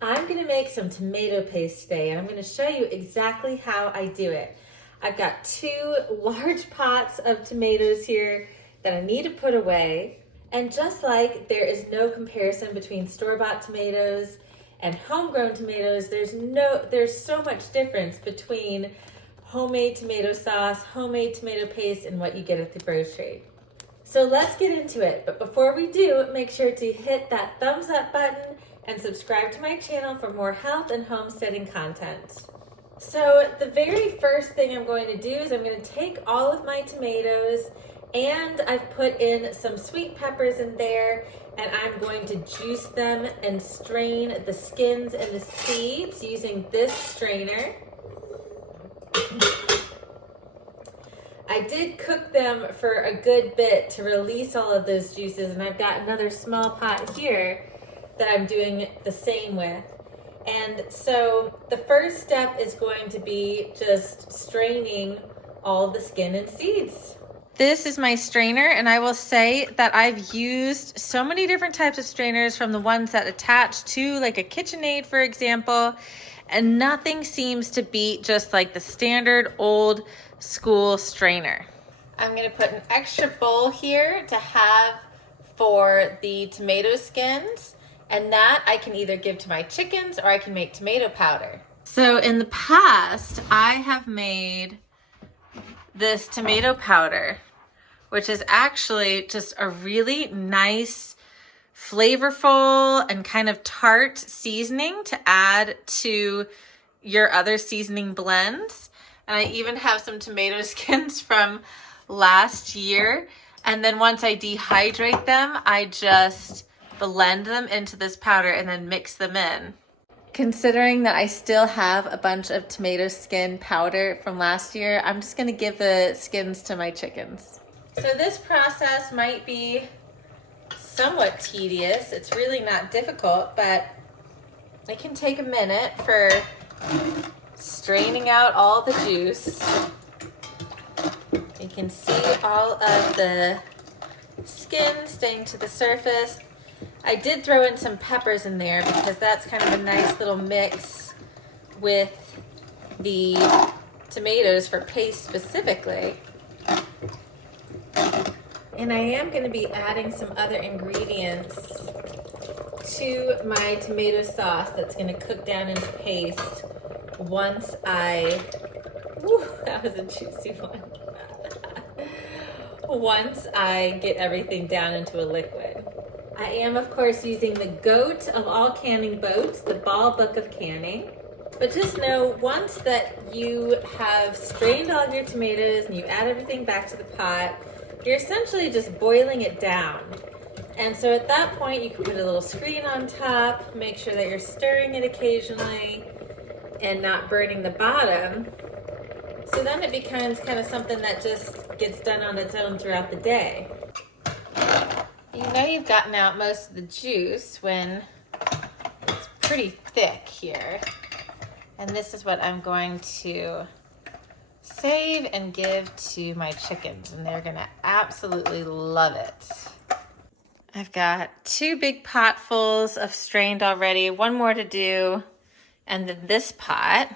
I'm gonna make some tomato paste today, and I'm gonna show you exactly how I do it. I've got 2 large pots of tomatoes here that I need to put away. And just like there is no comparison between store-bought tomatoes and homegrown tomatoes, there's so much difference between homemade tomato sauce, homemade tomato paste, and what you get at the grocery. So let's get into it. But before we do, make sure to hit that thumbs up button and subscribe to my channel for more health and homesteading content. So the very first thing I'm going to do is I'm going to take all of my tomatoes, and I've put in some sweet peppers in there, and I'm going to juice them and strain the skins and the seeds using this strainer. I did cook them for a good bit to release all of those juices, and I've got another small pot here that I'm doing the same with. And so the first step is going to be just straining all of the skin and seeds. This is my strainer, and I will say that I've used so many different types of strainers, from the ones that attach to like a KitchenAid, for example, and nothing seems to beat just like the standard old school strainer. I'm gonna put an extra bowl here to have for the tomato skins, and that I can either give to my chickens or I can make tomato powder. So in the past, I have made this tomato powder, which is actually just a really nice, flavorful and kind of tart seasoning to add to your other seasoning blends. And I even have some tomato skins from last year. And then once I dehydrate them, I just blend them into this powder and then mix them in. Considering that I still have a bunch of tomato skin powder from last year, I'm just gonna give the skins to my chickens. So this process might be somewhat tedious. It's really not difficult, but it can take a minute for straining out all the juice. You can see all of the skin staying to the surface. I did throw in some peppers in there because that's kind of a nice little mix with the tomatoes for paste specifically. And I am going to be adding some other ingredients to my tomato sauce that's going to cook down into paste once that was a juicy one. Once I get everything down into a liquid. I am, of course, using the GOAT of all canning boats, the Ball Book of Canning. But just know, once that you have strained all of your tomatoes and you add everything back to the pot, you're essentially just boiling it down. And so at that point, you can put a little screen on top, make sure that you're stirring it occasionally and not burning the bottom. So then it becomes kind of something that just gets done on its own throughout the day. You know you've gotten out most of the juice when it's pretty thick here. And this is what I'm going to save and give to my chickens, and they're gonna absolutely love it. I've got 2 big potfuls of strained already, 1 more to do, and then this pot.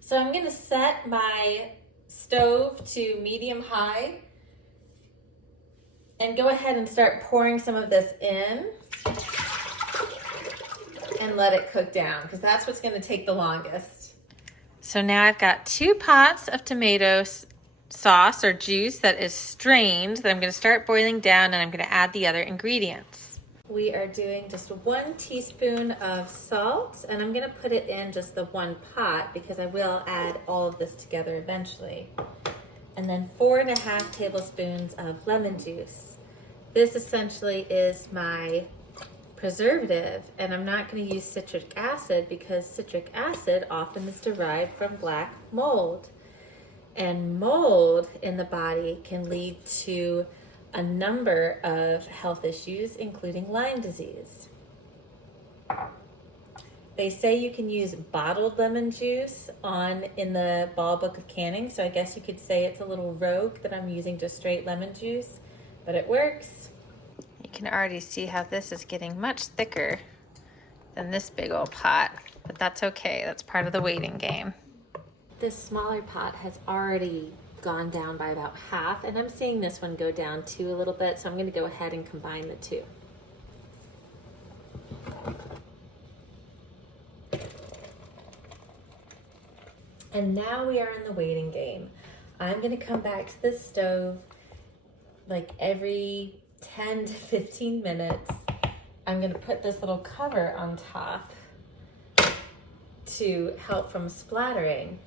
So I'm gonna set my stove to medium-high and go ahead and start pouring some of this in and let it cook down, because that's what's gonna take the longest. So now I've got 2 pots of tomato sauce or juice that is strained that I'm gonna start boiling down, and I'm gonna add the other ingredients. We are doing just 1 teaspoon of salt, and I'm gonna put it in just the 1 pot because I will add all of this together eventually. And then 4.5 tablespoons of lemon juice. This essentially is my preservative, and I'm not going to use citric acid because citric acid often is derived from black mold. And mold in the body can lead to a number of health issues, including Lyme disease. They say you can use bottled lemon juice in the Ball Book of Canning, so I guess you could say it's a little rogue that I'm using just straight lemon juice, but it works. You can already see how this is getting much thicker than this big old pot, but that's okay. That's part of the waiting game. This smaller pot has already gone down by about half, and I'm seeing this one go down too a little bit, so I'm going to go ahead and combine the two. And now we are in the waiting game. I'm going to come back to the stove like every 10 to 15 minutes. I'm going to put this little cover on top to help from splattering.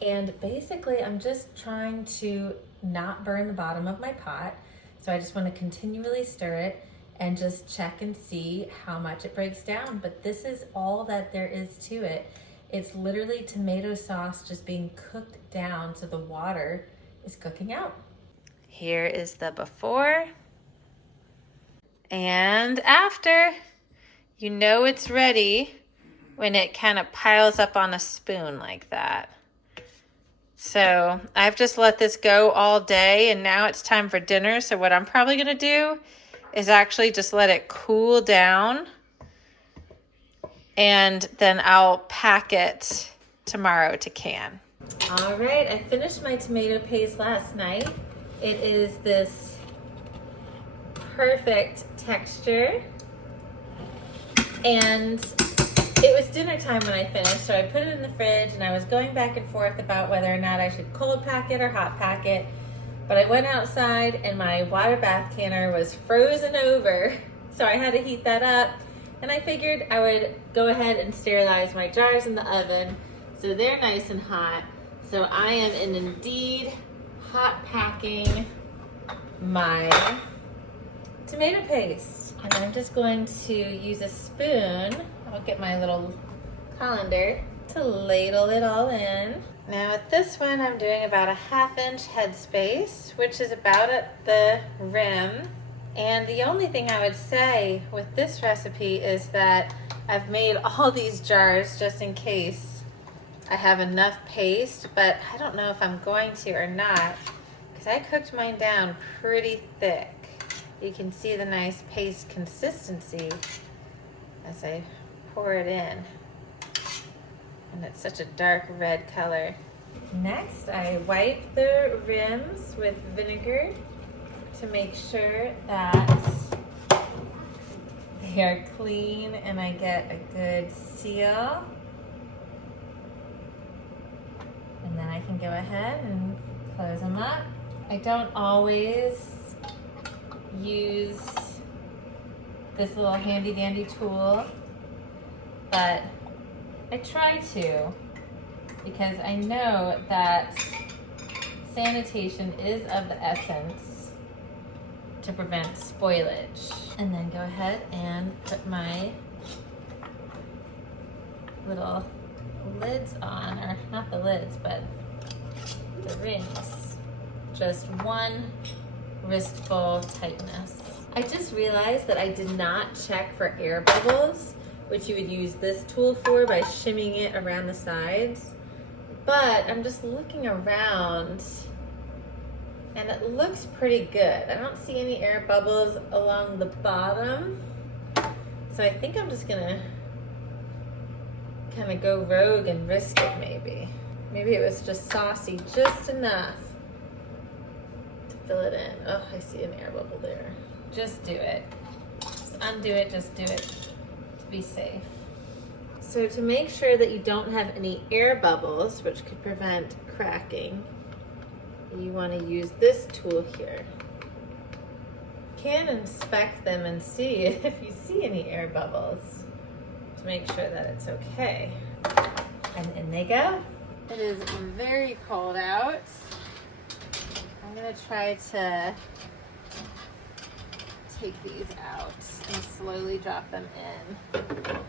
And basically, I'm just trying to not burn the bottom of my pot. So I just want to continually stir it and just check and see how much it breaks down. But this is all that there is to it. It's literally tomato sauce just being cooked down so the water is cooking out. Here is the before and after. You know it's ready when it kind of piles up on a spoon like that. So I've just let this go all day, and now it's time for dinner. So what I'm probably gonna do is actually just let it cool down, and then I'll pack it tomorrow to can. All right, I finished my tomato paste last night. It is this perfect texture, and it was dinner time when I finished, so I put it in the fridge, and I was going back and forth about whether or not I should cold pack it or hot pack it. But I went outside and my water bath canner was frozen over, so I had to heat that up. And I figured I would go ahead and sterilize my jars in the oven so they're nice and hot. So I am indeed hot packing my tomato paste. And I'm just going to use a spoon. I'll get my little colander to ladle it all in. Now with this one, I'm doing about a 1/2 inch headspace, which is about at the rim. And the only thing I would say with this recipe is that I've made all these jars just in case I have enough paste, but I don't know if I'm going to or not, because I cooked mine down pretty thick. You can see the nice paste consistency as I pour it in. And it's such a dark red color. Next, I wipe the rims with vinegar to make sure that they are clean and I get a good seal. And then I can go ahead and close them up. I don't always use this little handy dandy tool, but I try to, because I know that sanitation is of the essence to prevent spoilage. And then go ahead and put my little lids on, or not the lids, but the rings. Just one wristful tightness. I just realized that I did not check for air bubbles, which you would use this tool for by shimmying it around the sides. But I'm just looking around and it looks pretty good. I don't see any air bubbles along the bottom. So I think I'm just gonna kind of go rogue and risk it maybe. Maybe it was just saucy just enough to fill it in. Oh, I see an air bubble there. Just do it. Just undo it, just do it to be safe. So to make sure that you don't have any air bubbles, which could prevent cracking, you want to use this tool here. You can inspect them and see if you see any air bubbles to make sure that it's okay. And in they go. It is very cold out. I'm gonna try to take these out and slowly drop them in.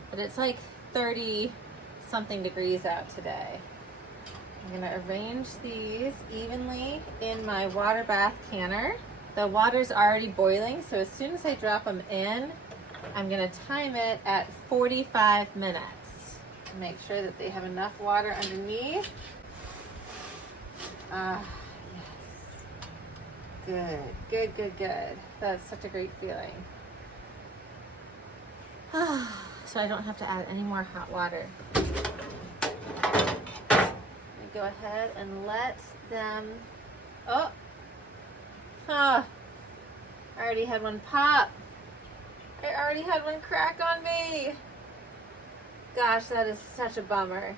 But it's like 30 something degrees out today. I'm gonna arrange these evenly in my water bath canner. The water's already boiling, so as soon as I drop them in, I'm gonna time it at 45 minutes. Make sure that they have enough water underneath. Yes. Good, good, good, good. That's such a great feeling. so I don't have to add any more hot water. Go ahead and let them, I already had one pop. I already had one crack on me. Gosh, that is such a bummer.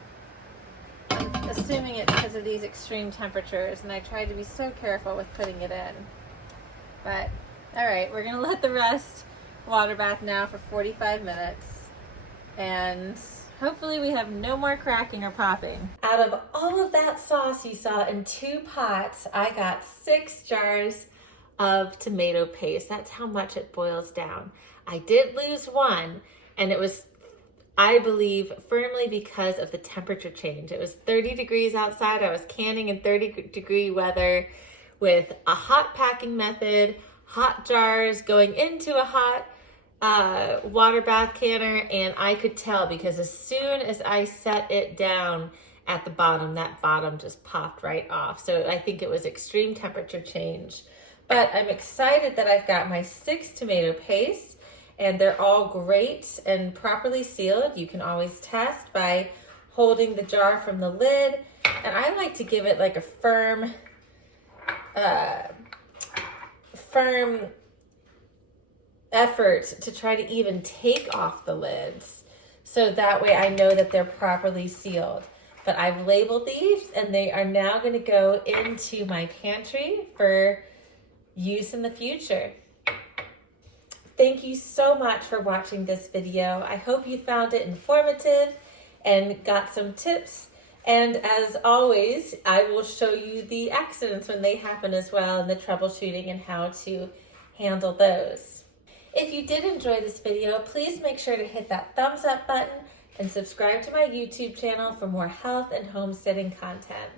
I'm assuming it's because of these extreme temperatures, and I tried to be so careful with putting it in. But, all right, we're gonna let the rest water bath now for 45 minutes. And hopefully we have no more cracking or popping. Out of all of that sauce you saw in 2 pots, I got 6 jars of tomato paste. That's how much it boils down. I did lose one, and it was, I believe, firmly because of the temperature change. It was 30 degrees outside. I was canning in 30-degree weather with a hot packing method, hot jars going into a hot water bath canner, and I could tell because as soon as I set it down at the bottom, that bottom just popped right off. So I think it was extreme temperature change. But I'm excited that I've got my 6 tomato pastes, and they're all great and properly sealed. You can always test by holding the jar from the lid, and I like to give it like a firm effort to try to even take off the lids, so that way I know that they're properly sealed. But I've labeled these, and they are now going to go into my pantry for use in the future. Thank you so much for watching this video. I hope you found it informative and got some tips. And as always, I will show you the accidents when they happen as well, and the troubleshooting and how to handle those. If you did enjoy this video, please make sure to hit that thumbs up button and subscribe to my YouTube channel for more health and homesteading content.